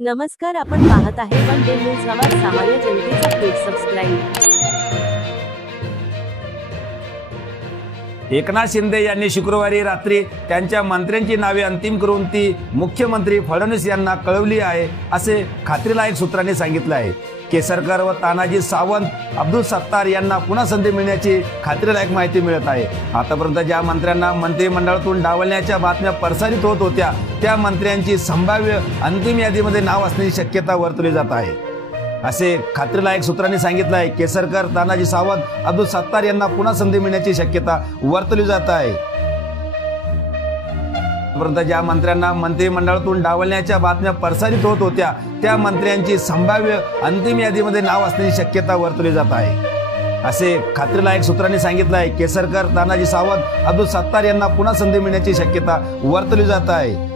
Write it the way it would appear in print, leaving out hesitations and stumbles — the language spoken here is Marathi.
नमस्कार, आपण पाहत आहे वन डे न्यूज आवाज, सामान्य जनतेचा प्लीज सबस्क्राईब। एकनाथ शिंदे यांनी शुक्रवारी रात्री त्यांच्या मंत्र्यांची नावे अंतिम करून ती मुख्यमंत्री फडणवीस यांना कळवली आहे, असे खात्रीलायक सूत्रांनी सांगितले आहे। केसरकर व तानाजी सावंत, अब्दुल सत्तार यांना पुन्हा संधी मिळण्याची खात्रीलायक माहिती मिळत आहे। आतापर्यंत ज्या मंत्र्यांना मंत्रिमंडळातून डावलण्याच्या बातम्या प्रसारित होत होत्या, त्या मंत्र्यांची संभाव्य अंतिम यादीमध्ये नाव असण्याची शक्यता वर्तवली जात आहे, असे खात्रीलायक सूत्रांनी सांगितले आहे। केसरकर, तानाजी सावंत, अब्दुल सत्तार यांना पुन्हा संधी मिळण्याची शक्यता वर्तवली जात आहे। परंतु ज्या मंत्र्यांना मंत्रिमंडळातून डावलण्याच्या बातम्या प्रसारित होत होत्या, त्या मंत्र्यांची संभाव्य अंतिम यादीमध्ये नाव असण्याची शक्यता वर्तवली जात आहे, असे खात्रीलायक सूत्रांनी सांगितले आहे। केसरकर, तानाजी सावंत, अब्दुल सत्तार यांना पुन्हा संधी मिळण्याची शक्यता वर्तवली जात आहे।